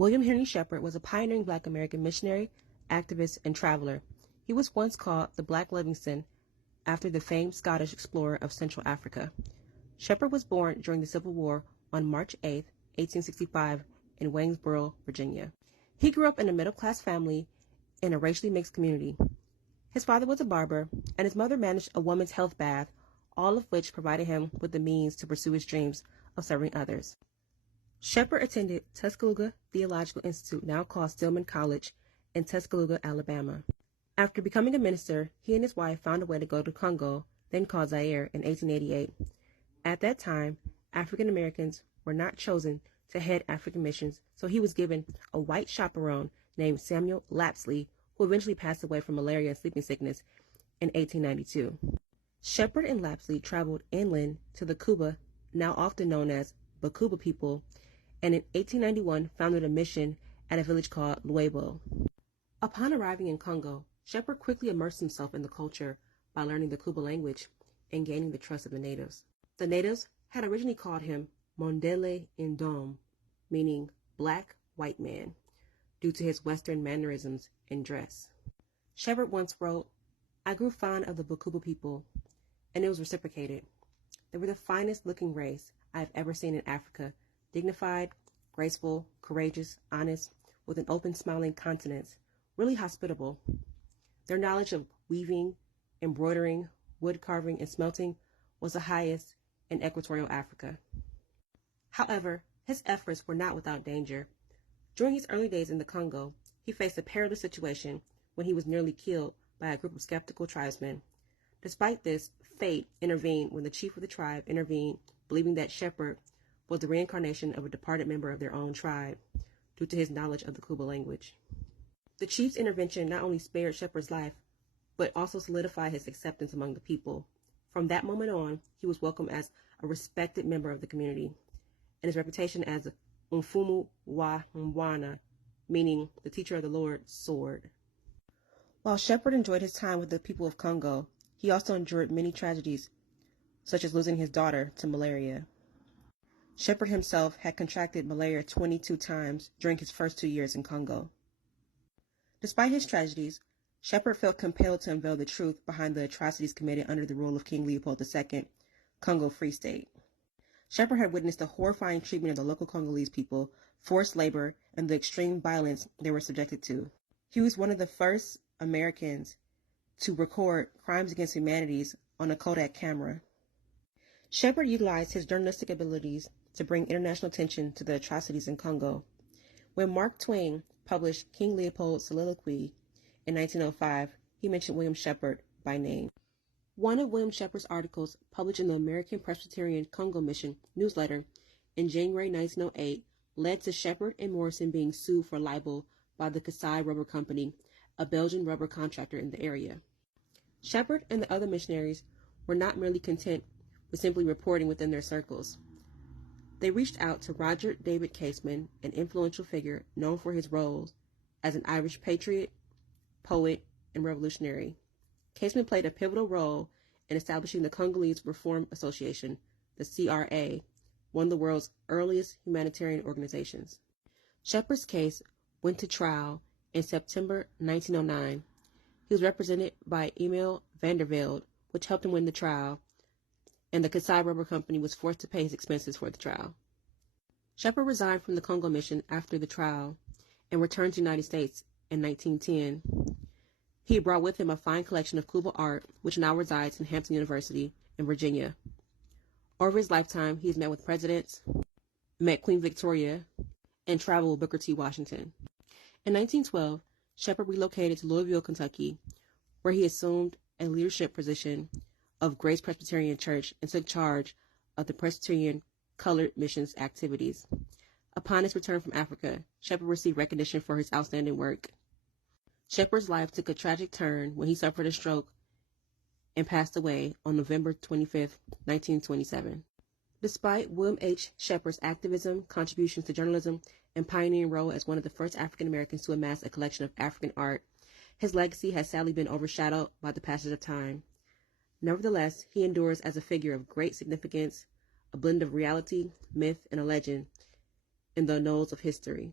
William Henry Shepphard was a pioneering Black American missionary, activist, and traveler. He was once called the Black Livingstone after the famed Scottish explorer of Central Africa. Shepphard was born during the Civil War on March 8, 1865, in Waynesboro, Virginia. He grew up in a middle-class family in a racially mixed community. His father was a barber, and his mother managed a woman's health bath, all of which provided him with the means to pursue his dreams of serving others. Shepphard attended Tuscaloosa Theological Institute, now called Stillman College, in Tuscaloosa, Alabama. After becoming a minister, he and his wife found a way to go to Congo, then called Zaire, in 1888. At that time, African Americans were not chosen to head African missions, so he was given a white chaperone named Samuel Lapsley, who eventually passed away from malaria and sleeping sickness in 1892. Shepphard and Lapsley traveled inland to the Kuba, now often known as the Kuba people, and in 1891 founded a mission at a village called Luebo. Upon arriving in Congo, Shepphard quickly immersed himself in the culture by learning the Kuba language and gaining the trust of the natives. The natives had originally called him Mondele Indom, meaning black white man, due to his Western mannerisms and dress. Shepphard once wrote, "I grew fond of the Bukuba people, and it was reciprocated. They were the finest looking race I have ever seen in Africa, dignified, graceful, courageous, honest, with an open, smiling countenance, really hospitable. Their knowledge of weaving, embroidering, wood carving, and smelting was the highest in equatorial Africa." However, his efforts were not without danger. During his early days in the Congo, he faced a perilous situation when he was nearly killed by a group of skeptical tribesmen. Despite this, fate intervened when the chief of the tribe intervened, believing that Shepphard was the reincarnation of a departed member of their own tribe, due to his knowledge of the Kuba language. The chief's intervention not only spared Shepphard's life, but also solidified his acceptance among the people. From that moment on, he was welcomed as a respected member of the community, and his reputation as Mfumu wa Mbwana, meaning the teacher of the Lord's sword. While Shepphard enjoyed his time with the people of Congo, he also endured many tragedies, such as losing his daughter to malaria. Shepphard himself had contracted malaria 22 times during his first 2 years in Congo. Despite his tragedies, Shepphard felt compelled to unveil the truth behind the atrocities committed under the rule of King Leopold II, Congo Free State. Shepphard had witnessed the horrifying treatment of the local Congolese people, forced labor, and the extreme violence they were subjected to. He was one of the first Americans to record crimes against humanity on a Kodak camera. Shepphard utilized his journalistic abilities to bring international attention to the atrocities in Congo. When Mark Twain published King Leopold's Soliloquy in 1905, he mentioned William Shepphard by name. One of William Shepphard's articles, published in the American Presbyterian Congo Mission newsletter in January 1908, led to Shepphard and Morrison being sued for libel by the Kasai Rubber Company, a Belgian rubber contractor in the area. Shepphard and the other missionaries were not merely content with simply reporting within their circles. They reached out to Roger David Caseman, an influential figure known for his roles as an Irish patriot, poet, and revolutionary. Caseman played a pivotal role in establishing the Congolese Reform Association, the CRA, one of the world's earliest humanitarian organizations. Shepphard's case went to trial in September 1909. He was represented by Emil Vandervelde, which helped him win the trial, and the Kasai Rubber Company was forced to pay his expenses for the trial. Shepphard resigned from the Congo mission after the trial and returned to the United States in 1910. He brought with him a fine collection of Kuba art, which now resides in Hampton University in Virginia. Over his lifetime, he has met with presidents, met Queen Victoria, and traveled with Booker T. Washington. In 1912, Shepphard relocated to Louisville, Kentucky, where he assumed a leadership position of Grace Presbyterian Church and took charge of the Presbyterian Colored Missions activities. Upon his return from Africa, Shepphard received recognition for his outstanding work. Shepphard's life took a tragic turn when he suffered a stroke and passed away on November 25, 1927. Despite William H. Shepphard's activism, contributions to journalism, and pioneering role as one of the first African Americans to amass a collection of African art, his legacy has sadly been overshadowed by the passage of time. Nevertheless, he endures as a figure of great significance, a blend of reality, myth, and a legend in the annals of history.